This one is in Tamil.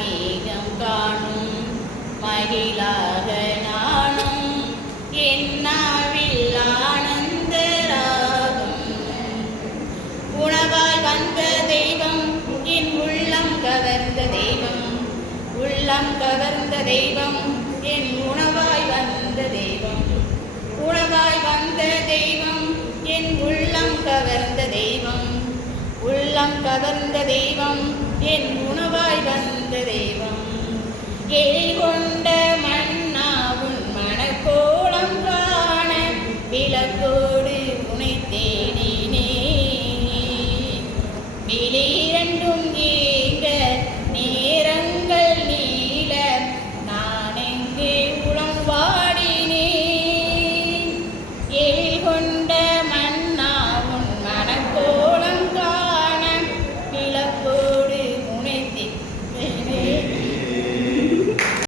கார்மேகம் காணும் மகிழாக நானும் என்னாவில் ஆனந்த ராகம். உணவாய் வந்த தெய்வம் என் உள்ளம் கவர்ந்த தெய்வம், உள்ளம் கவர்ந்த தெய்வம் என் உணவாய் வந்த தெய்வம், உணவாய் வந்த தெய்வம் என் உள்ளம் கவர்ந்த தெய்வம், உள்ளம் கவர்ந்த தெய்வம் என் உணவாய் வந்த தெய்வம். எழில் கொண்ட மன்னா உன் மனக்கோலம் காண விளக்கோ